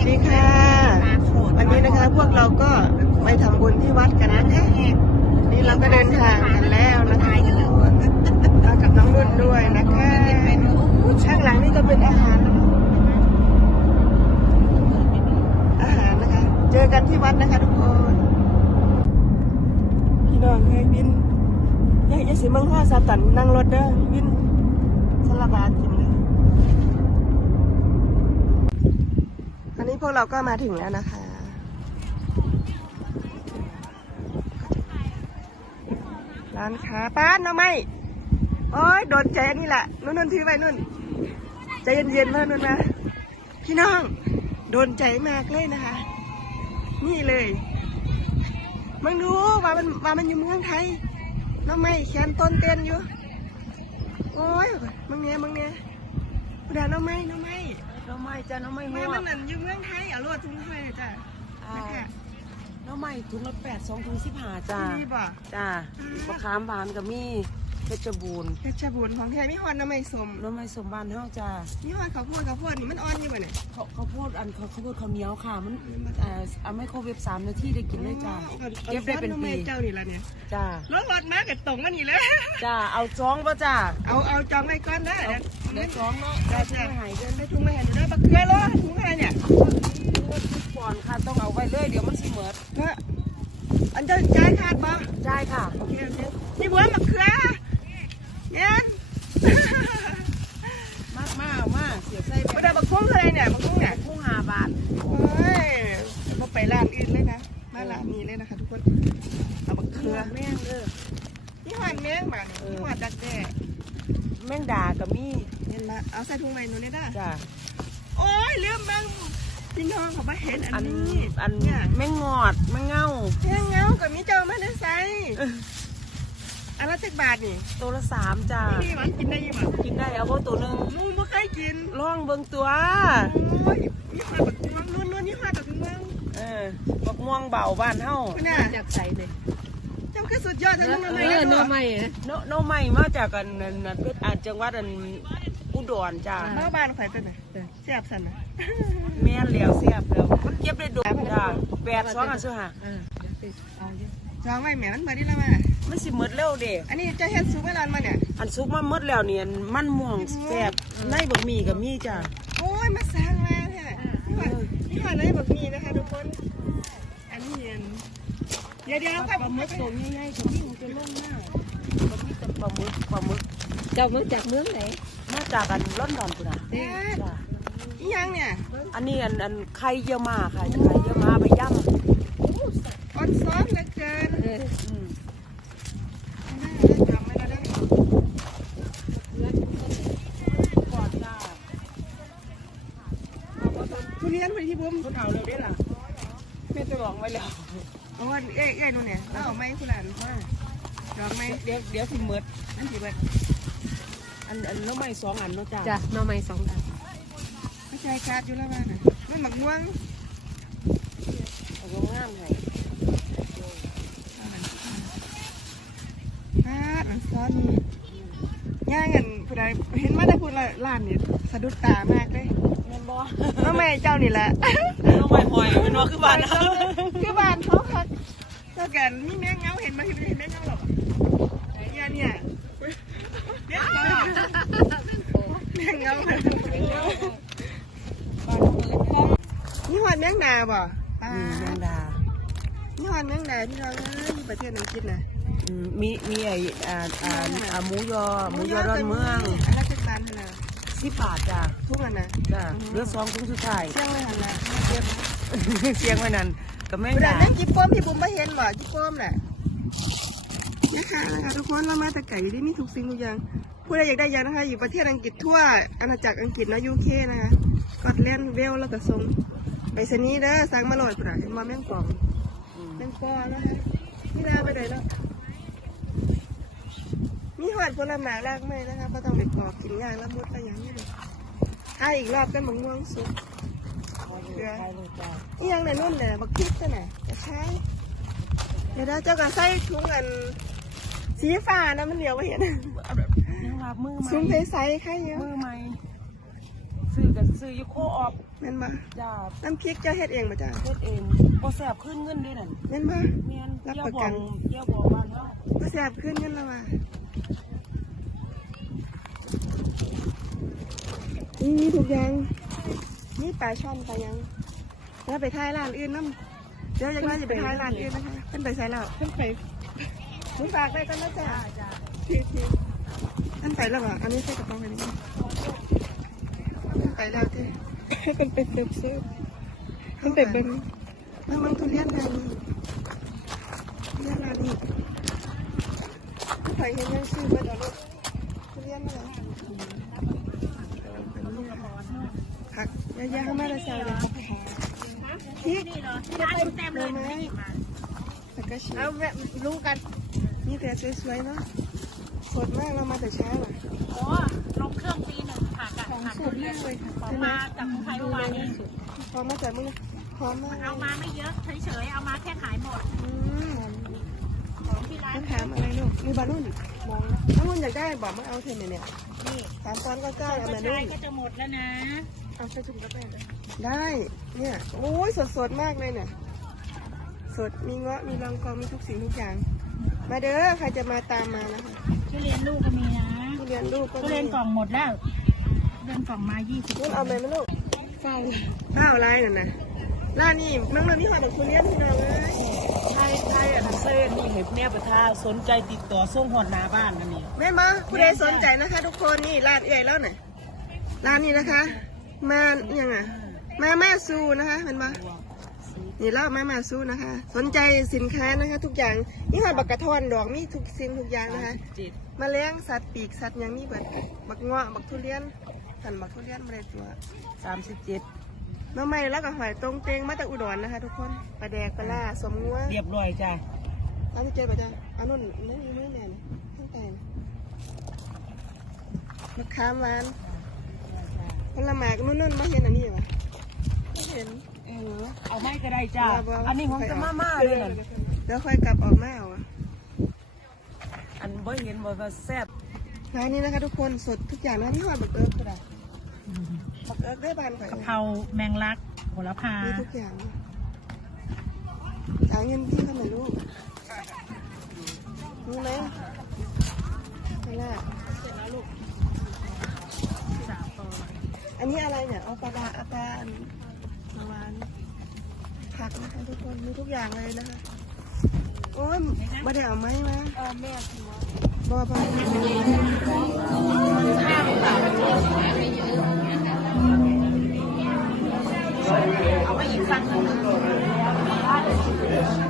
สดีค่ะ วันนี้นะคะพวกเราก็ไปทำบุญที่วัดกันนะคะนี่เราก็เดินทางกันแล้วนะคะมากับน้องนุ่นด้วยนะคะข้างหลังนี่ก็เป็นอาหารนะคะอาหารนะคะ เจอกันที่วัดนะคะทุกคนพี่น้องเคยบินอยากจะสิเมืองห้าซาตันนั่งรถเด้อบินสลาบากินเลย ตอ นี้พวกเราก็มาถึงแล้วนะคะร้านค้าป้านเอาไหมโอ้ยโดนใจนี่แหละนุ่นนุ่นถือไปนุ่น ใจเย็นๆมานุ่นนะพี่น้อง โดนใจมากเลยนะคะ นี่เลยมึงดูว่ามันว่ามันอยู่เมืองไทยน้องไม่แขนต้นเต้นอยู่ โอ้ยมึงเนี้ยมึงเนี้ยกูด่าน้องไม่น้องไม่ น้องใหม่จ้าน้องใหม่ไม่หัวมันนั่นอยู่เมืองไทยเอารวดทุ่งไทยจ้ะอ่านะคะน้องใหม่ถุงละแปดสองถุงสิบห้าจ้านี่บ่จ้าปลาคามบานกับมี เพชรบูรณ์เพชรบูรณ์ของแท้มีฮอนน้ำไม่สมน้องใหม่สมบานเฮาจ้ามีฮอนเขาวโพดเขาวโพดนี่มันอ่อนอยู่บ่เนี่ยเขาเขาพูดอันเขาเขาพูดข้าวเหนียวค่ะ มันเอ่อเอาไม่โครเวฟสามนาทีได้กินเลยจ้าอ๋อเก็บได้เป็นอาซอสน้ำปีไม่เจ้านี่ละเนี่ยจ้าแล้วรถมากับตรงกันนี่เลยจ้าเอาจ้องป่ะจ้าเอาเอาจองไว้ก่อนนะเอาเดี๋ยวเดี๋ยวจ้องเนาะได้ที่ไม่หายเดินได้ถุงไม่เห็นได้บักเกลือเลยถุงอะไรเนี่ยก่อนค่ะต้องเอาไว้เลยเดี๋ยวมันสิเหมิดเฮ้ยอันเจะจ่ายขาดบ่ใช่ค่ะโอเคโอเคนี่บัวบักเกลือเนี่ย มากมากมากเสียบไส้ ไม่ได้บักคุ้งเท่าไหรเนี่ยบักคุ้งเนี่ย พุ่งห้าบาท โอ้ยมาไปร้านอื่นเลยนะ มาร้านนี้ เลยนะคะ ทุกคน เอาบักเคเขืรือแม่งเด้อนี่หวานแมงมาเนี่หวานดักแด้แม่งดากับมีเห็นมาเอาใส่ถุงใบนู้นนี่ได้จ้าโอ้ยเรื่องบางพี่น้องเขามาเห็นอันนี้อันเนี่ยแม่งงอดแม่งเงาเพียงเงากับมีเจ้ามาได้ใส่อันละสิบบาทนี่ตัวละสามจ้านี่หวานกินได้ยังหวานกินได้เอาบ่ตัวหนึ่งมูไม่เคยกินลองเบิ่งตัวโอ้ยนี่หวานแบบ ออบักม่วงเบาบ้านเฮาคุณน่ะจากใสเลยเจ้าคือสุดยอดทั้งนั้นเอเลยอนะหน่อตัวไม้อะโนโนใหม่มาจากกันนั่นนั่นเพชรอ่านจังหวัดอันอุดรจ้าเมื่อบ้านข่อยเป็นไงแซ่บสันนะแม่นแล้วแซ่บแล้วมันเก็บได้ดกจ้าแปดสองอันซื่อหาเออเดี๋ยวไปเอาเยอะจองไว้แหมมันมาดิละมามันสิหมดแล้วเด้อันนี้เจะเฮ็ดซุปไว้ร้านมาเนี่ย อันสุกมาหมดแล้วเนี่ยมันม่วงแซ่บในบักหมี่ก็มีจ้าโอ้ยมาสร้างมาแท้นี่หวา นนี่หวานอะไรแบบนี้นะคะทุกคน อันนี้เย็นเดี๋ยวเดี๋ยวปค่อยลาหมึกตัวใหญ่ๆก็มีมันจะลงหน้าก็มีแต่ปลาหมึกปลาหมึกเจ้ามาจากเมืองไหนมาจากกันลอนดอนพุ่นน่ะแซ่บจ้าอีหยังเนี่ย อันนี้อันอันไข่เยี่ยวมาค่ะไข่เยี่ยวมาไปย่ำออนซอนเหลือเกิน เออ อืม จำไม่ได้ ก่อนจ้า ทุ เรียนไปที่บุ้มคุณเอาเร็วได้ล่ะไม่จะลองไว้แล้วโอ้ยเอ้ยเอ้ยนู่นเนี่ยแล้วเอาไม้คุณหลานมาดอกไม้เดี๋ยวเดี๋ยวสิเมิดอันที่แบบอันอันน้องไม้สองอันเนาะจ้าจ้ะหน่อไม้สองอันไม่ใช่การ์ดอยู่แล้วบ้านน่ะมันหมักม่วงเอาลงงามให้การ์ดมันซ้อนนี่ย่างกันผู้ใดเห็นมาแต่พูดละร้านนี่สะดุดตามากเลยแม่น บ่น้องแม่เจ้านี่แหละน้องไม้หอยมันว่าคือบ้านเฮาคือบ้านเขาค่ะเท่ากันมีแมงเงาเห็นไหมเห็นแมงเงาหรอเนี่ยเนี่ยแมงเงาแมงเงานี่หอดแมงดาบ่ป้าอืมแมงดานี่หอดแมงดาที่เราที่ประเทศอังกฤษนะอืมมีมีไอ้อ่าอ่าอ่าหมูยอหมูยอดอนเมืองอันละสิบบาทนะสิ บบาทจ้าทุกอันนะจ้าเหลือสองถุงสุดท้ายเชียงเลยหันละเสียงไว้นั่นกับแมงเวลาดาแมงจิบป้อมที่ผมไม่เห็นบ่จิบป้อมแหละนะคะนะคะทุกคนเรามาแต่ไก่ที่มีทุกสิ่งทุกอย่างผู้ใดอยากได้ยานะคะอยู่ประเทศอังกฤษทั่วอาณาจักรอังกฤษนะยูเคนะคะกอดแลนด์เวลแล้วก็ส่งไปสนีย์เด้อสั่งมาโหลดพุ่นน่ะเห็นบ่แมงกองอืมแมงปอนะคะนี่ดาไปไหนแล้ว มีหอดผลไม้รากไม้นะคะก็ต้องไปกรอกกินย่างละมุดอะไรอย่างนี้เลยถ้าอีกรอบกันมะม่วงสุกเอาเลยไปเลยจ้าอีหยังในนุ่นเนี่ยบักพริกกันน่ะจะใช้เดี๋ยวนะเจ้าก็ใส่ถุงอันสีฟ้านะมันเหลียวไปเห็นยังรับมือไหมซุ้มใสๆใครเยอะมือไหมซื้อกับซื้ออยูโคออฟแม่นบ่จ้าน้ำพริกเจ้าเฮ็ดเองบ่จ้าเฮ็ดเองบ่แซ่บขึ้นเงินด้วยนั่นแม่นบ่แม่นรับเยี่ยวประบกัอนกเยี่ยวบอกบ้านเฮาก็แซ่บขึ้นกันแล้วว่ะ นี่มีทุกอย่างนี่ปลาช่อนปลายังแล้วไปท้ายร้านอื่นน้ำเดี๋ยวยังไงจะไปท้ายร้านอื่นนะคะเพิ่นไปใส่แล้วเพิ่นไปมึงฝากได้กันนะจ้าจ้าทีทีท่านไปแล้วอะอันนี้ใส่กระเป๋าไปนี่ไปแล้วที่ให้เป็นเป็นเติมซื้อมันเป็นเป็นมันมันทุเรียนได้นี่ทุเรียนมาดี ไปเห็นยังซื้อมาแล้วลูกทุเรียนมาแล้วผักเยอะแยะเข้ามาแล้วใส่เลยครับพริกนี่เนาะที่ร้านเต็มเลยไหมแล้วก็ชีสรู้กันมีแต่สวยๆเนาะสดมากเรามาแต่เช้าอะอ๋อลงเครื่องปีหนึ่งค่ะกับค่ะทุเรียนของมาจากกรุงไทยเมื่อวานนี้พร้อมมาจากมึงพร้อมมากเอามาไม่เยอะเฉยๆเอามาแค่ขายหมดอืม ของที่ร้านต้องถามอะไรลูกมีบารุ่นมองถ้ารุ่นอยากได้บอกมาเอาเถอะเนี่ยเนี่ยนี่สามตอนก็เก้าเอาก็มานุ่ใช้นก็จะหมดแล้วนะ เอาใส่ถุงกระแปเลยได้ เนี่ยโอ้ยสดสดๆมากเลยเนี่ยสดมีเงาะมีลองกองมีทุกสิ่งทุกอย่าง มาเด้อใครจะมาตามมานะคะทุเรียนลูกก็มีนะทุเรียนลูกก็ทุเรียนกล่องหมดแล้วทุเรียนกล่องมายี่สิบนุ่นเอาไหมไหมลูกเฝ้าเฝ้าอะไรน่ะนะร้านนี้เมืองเรานี่หอดอกทุเรียนพี่น้องเอ้ยไทยไทยอัน เส้นนี่เห็ดแนบประทาสนใจติดต่อส่งหอดหน้าบ้านนั่นนี่แม่มาผู้ใดสนใจนะคะ ทุกคนนี่ร้านใหญ่แล้วเนี่ยร้านนี้นะคะ มาอย่างไงมาม่าซูนะคะเห็นปะนี่แล้วมาม่าซูนะคะ สนใจสินค้านะคะ ทุกอย่างนี่หอดบักกระท่อนดอกมีทุกสิ่งทุกอย่างนะคะเจ็ดแมลงสัตว์ปีกสัตว์หยังมีเบิดบักเงาะบักทุเรียนสันบักทุเรียนมาเลยตัวสามสิบเจ็ดหน้องใหม่แล้วก็หอยตรงเตงมาจากอุดรนะคะ ทุกคนปลาแดกปลาล่าสมงัวเรียบร้อยจ้า ร้านที่เจอป่ะจ๊ะอันนู้นนั่นนี่ไม่แน่นะข้างใต้นะมะขามหวานผลไม้ก็นู่นๆมาเห็นอันนี้วะไม่เห็นเออเอาไม่ก็ได้จ้าอันนี้ของจะมาม่าเลยนั่นเดี๋ยวค่อยกลับออกมาเอาอะอันบ่เห็นบ่ว่าแซ่บร้านนี้นะคะทุกคนสดทุกอย่างนะที่หอดบักเอิร์กก็ได้บักเอิร์กได้บานไปกะเพราแมงลักโหระพามีทุกอย่างจ่ายเงินพี่เขาหน่อยลูก รู้ไหมไม่ล่ะอันนี้อะไรเนี่ยเอาปลาดาอาปลาอันปลาวานผักนะคะทุกคนมีทุกอย่างเลยนะคะโอ้ยไม่ได้เอาไหมมาเออแม่บ่าบ่อั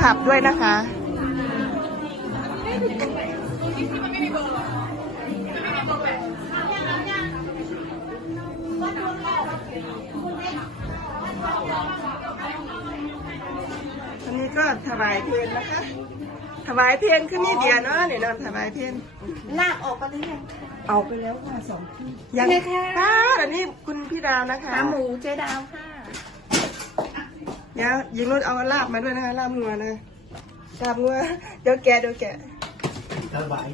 มีผับด้วยนะคะ อันนี้ก็ถวายเพลงนะคะ ถวายเพลงขึ้นนี่เดียวเนาะเนี่ยนอนถวายเพลงลากออกไปหรือยังเอาไปแล้วค่ะสองที่ยังป้าอันนี้คุณพี่ดาวนะคะขาหมูเจ๊ดาวค่ะเดี๋ยวยิงรถเอาลาบมาด้วยนะคะลาบงัวนะลาบงัวเดี๋ยวแกะเดี๋ยวแกะถวาย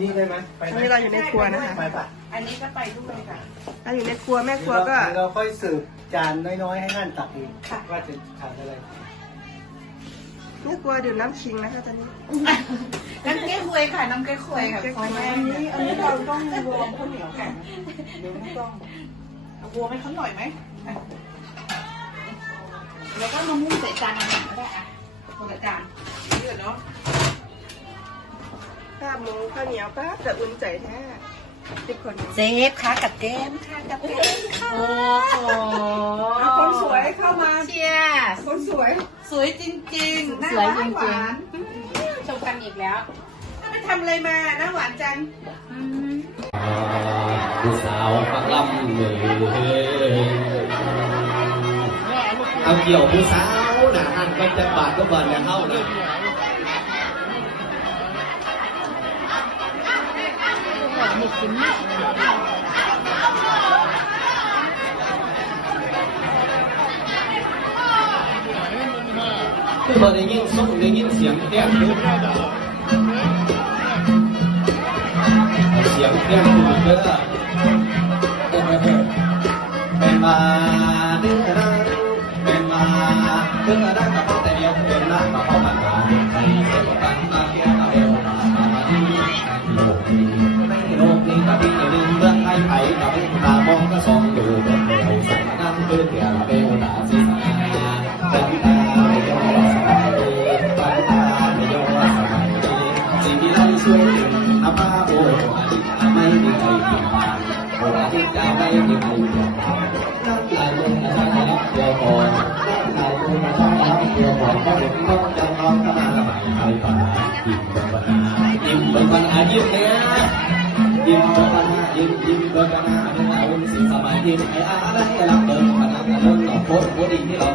นี่ได้ไหมไปอันไหมนี้เราอยู่ในครัวนะคะไปปะอันนี้ก็ไปด้วยค่ะเราอยู่ในครัวแม่ครัวก็เดี๋ยวเราค่อยสืบจานน้อยๆให้ท่านตักเองว่าจะทานอะไรแม่ครัวดื่มน้ำขิงนะคะตอนนี้น้ำเก๊กฮวยค่ะน้ำเก๊กฮวยค่ะของแม่อันนี้อันนี้เราต้องวอร์มข้าวเหนียวแข็งเดี๋ยวไม่ต้องเอาวอร์มให้เขาหน่อยไหมอะ แล้วก็มะม่วงใส่จานอาหารก็ได้อะคนละจานเยอะเนาะข้าวหมูข้าวเหนียวป้าแต่อุ่นใจแท้ติดคนเซฟค่ะกับเกมค่ะกับเกมค่ะโอ้โหคนสวยเข้ามาเชียร์คนสวย สวยจริงๆหน้าสวยหจวานริงหวานชมกันอีกแล้วถ้าไปทำอะไรมาหน้าหวานจังผู้สาวฟังลำเลย เอาเกี่ยวผู้สาวหนาหันก็จะบาดก็บาดเนี่ยเข้าเลยคือพอได้ยินส่งได้ยินเสียงแก้มดูเสียงแก้มดูเด้อเป็นมาเด้อเป็นมา เด้อได้กับพ่อแต่เดียวเป็นหน้ากับพ่อมันมาใครเป็นตังมาแก้มาเดียวมามาที่โลกนี้ไม่โลกนี้กับพี่หนึ่งเรื่องไทยไทยกับพี่ตามองก็สองดูเบลสักนั่งเพื่อเดียวเบล ไอ้อะไรหลับเดินพนักงานต่อโคตรโคตรดีที่เรา